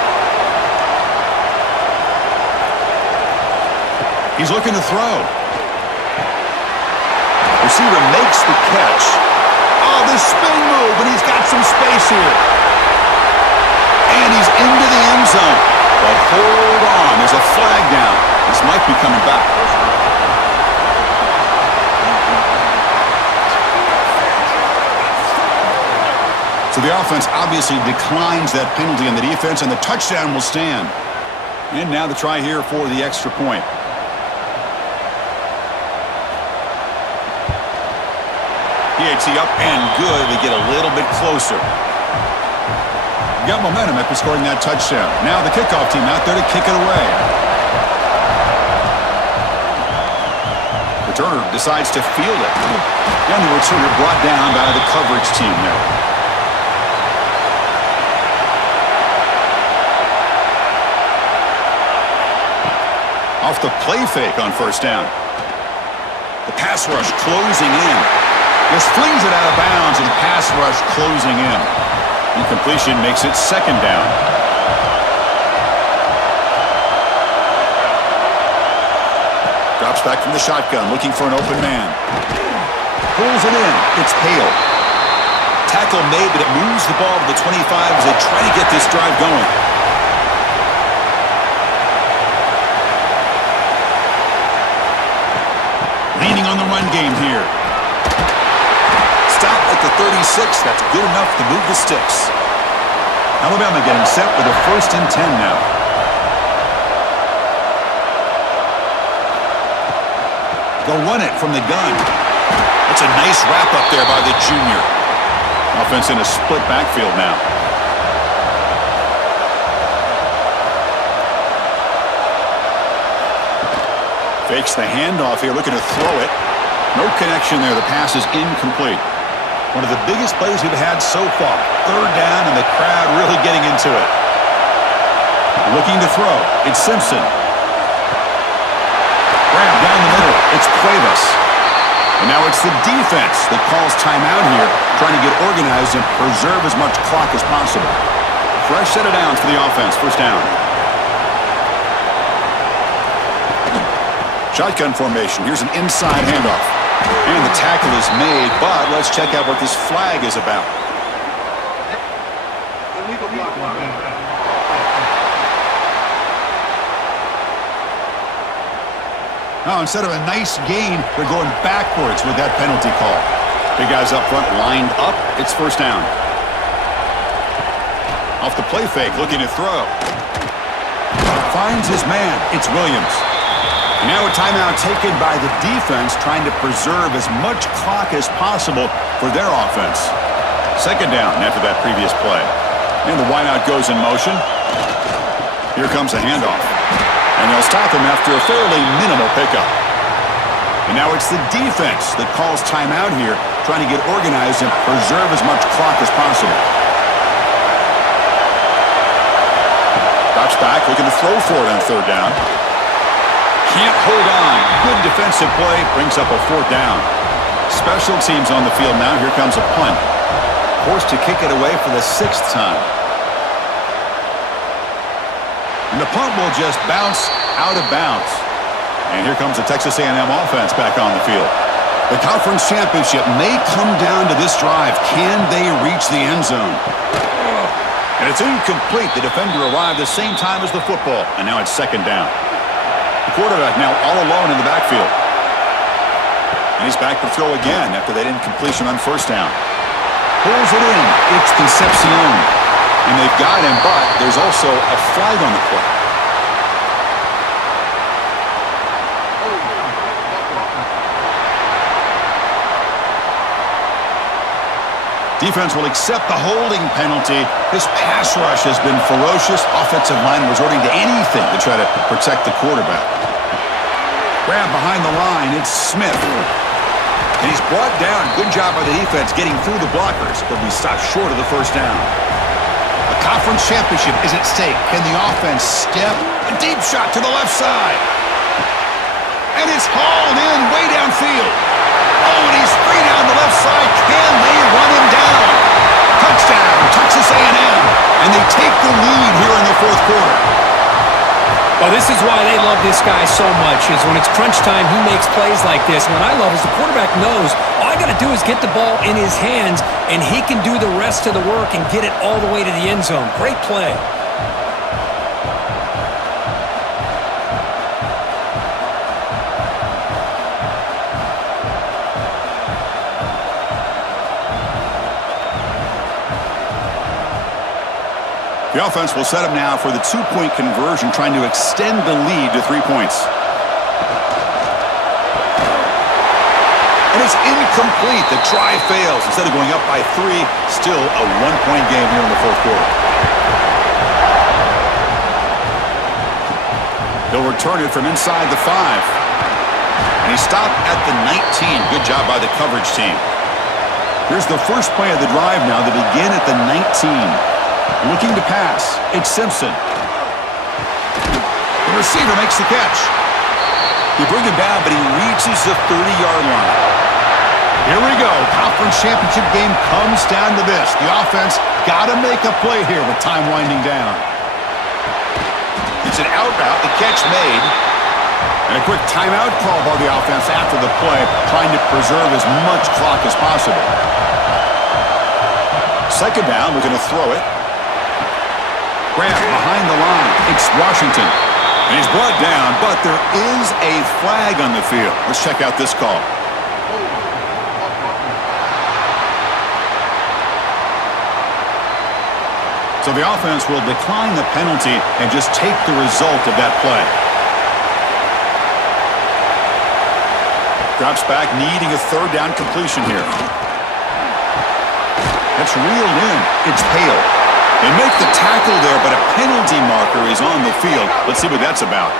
He's looking to throw. Receiver makes the catch. Oh, the spin move, and he's got some space here. And he's into the end zone. But hold on, there's a flag down. This might be coming back. So the offense obviously declines that penalty on the defense, and the touchdown will stand. And now the try here for the extra point. . 2 PAT up and good. They get a little bit closer. Got momentum after scoring that touchdown. Now the kickoff team out there to kick it away. Returner decides to field it. And the returner brought down by the coverage team there. Off the play fake on first down. The pass rush closing in. Just flings it out of bounds, and pass rush closing in. Incompletion makes it second down. Drops back from the shotgun, looking for an open man. Pulls it in. It's Hale. Tackle made, but it moves the ball to the 25 as they try to get this drive going. Leaning on the run game here. Stop at the 36. That's good enough to move the sticks. Alabama getting set with a 1st and 10 now. They'll run it from the gun. That's a nice wrap up there by the junior. Offense in a split backfield now. Fakes the handoff here, looking to throw it. No connection there. The pass is incomplete. One of the biggest plays we've had so far. 3rd down, and the crowd really getting into it. Looking to throw. It's Simpson. Grab down the middle. It's Cuevas. And now it's the defense that calls timeout here, trying to get organized and preserve as much clock as possible. Fresh set of downs for the offense. 1st down. Shotgun formation. Here's an inside handoff. And the tackle is made, but let's check out what this flag is about. Illegal block. Now, instead of a nice gain, they're going backwards with that penalty call. Big guys up front lined up. It's 1st down. Off the play fake, looking to throw. Finds his man. It's Williams. And now a timeout taken by the defense, trying to preserve as much clock as possible for their offense. 2nd down after that previous play. And the wideout goes in motion. Here comes a handoff. And they'll stop him after a fairly minimal pickup. And now it's the defense that calls timeout here, trying to get organized and preserve as much clock as possible. Drops back, looking to throw for it on 3rd down. Can't hold on. Good defensive play. Brings up a 4th down. Special teams on the field now. Here comes a punt. Forced to kick it away for the 6th time. And the punt will just bounce out of bounds. And here comes the Texas A&M offense back on the field. The conference championship may come down to this drive. Can they reach the end zone? And it's incomplete. The defender arrived the same time as the football. And now it's 2nd down. The quarterback now all alone in the backfield. And he's back to throw again after that incompletion on 1st down. Pulls it in. It's Concepcion. And they've got him, but there's also a flag on the play. Defense will accept the holding penalty. This pass rush has been ferocious. Offensive line resorting to anything to try to protect the quarterback. Grab behind the line. It's Smith. And he's brought down. Good job by the defense getting through the blockers, but we stopped short of the 1st down. A conference championship is at stake. Can the offense step? A deep shot to the left side. And it's hauled in way downfield. Oh, and he's free down the left side. Can they run him down? Touchdown, Texas A&M. And they take the lead here in the 4th quarter. Well, this is why they love this guy so much, is when it's crunch time, he makes plays like this. And what I love is the quarterback knows all I got to do is get the ball in his hands, and he can do the rest of the work and get it all the way to the end zone. Great play. The offense will set up now for the 2-point conversion, trying to extend the lead to 3 points. And it's incomplete. The try fails. Instead of going up by 3, still a 1-point game here in the fourth quarter. He'll return it from inside the 5. And he stopped at the 19. Good job by the coverage team. Here's the first play of the drive now. They begin at the 19. Looking to pass. It's Simpson. The receiver makes the catch. You bring him down, but he reaches the 30-yard line. Here we go. Conference championship game comes down to this. The offense got to make a play here with time winding down. It's an out route. The catch made. And a quick timeout call by the offense after the play, trying to preserve as much clock as possible. Second down, we're going to throw it. Grant behind the line. It's Washington. And he's brought down, but there is a flag on the field. Let's check out this call. So the offense will decline the penalty and just take the result of that play. Drops back, needing a third down completion here. That's reeled in. It's Hale. They make the tackle there, but a penalty marker is on the field. Let's see what that's about.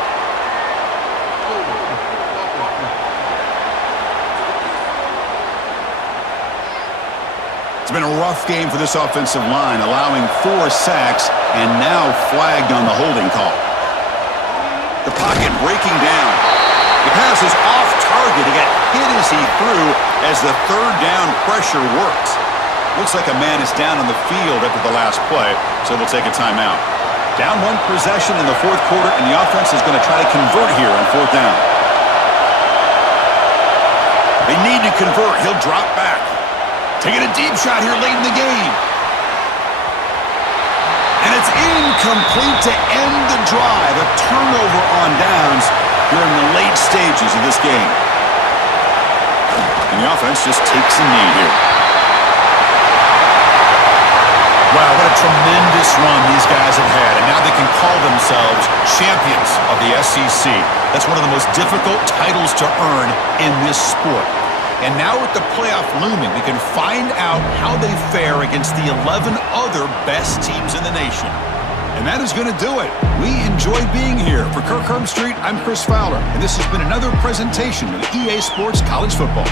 It's been a rough game for this offensive line, allowing 4 sacks and now flagged on the holding call. The pocket breaking down. The pass is off target. He got hit as he threw as the third down pressure worked. Looks like a man is down on the field after the last play, so they'll take a timeout. Down 1 possession in the fourth quarter, and the offense is going to try to convert here on 4th down. They need to convert. He'll drop back. Taking a deep shot here late in the game. And it's incomplete to end the drive. A turnover on downs during the late stages of this game. And the offense just takes a knee here. Wow, what a tremendous run these guys have had, and now they can call themselves champions of the SEC. That's one of the most difficult titles to earn in this sport. And now with the playoff looming, we can find out how they fare against the 11 other best teams in the nation. And that is going to do it. We enjoyed being here. For Kirk Street, I'm Chris Fowler, and this has been another presentation of EA Sports College Football.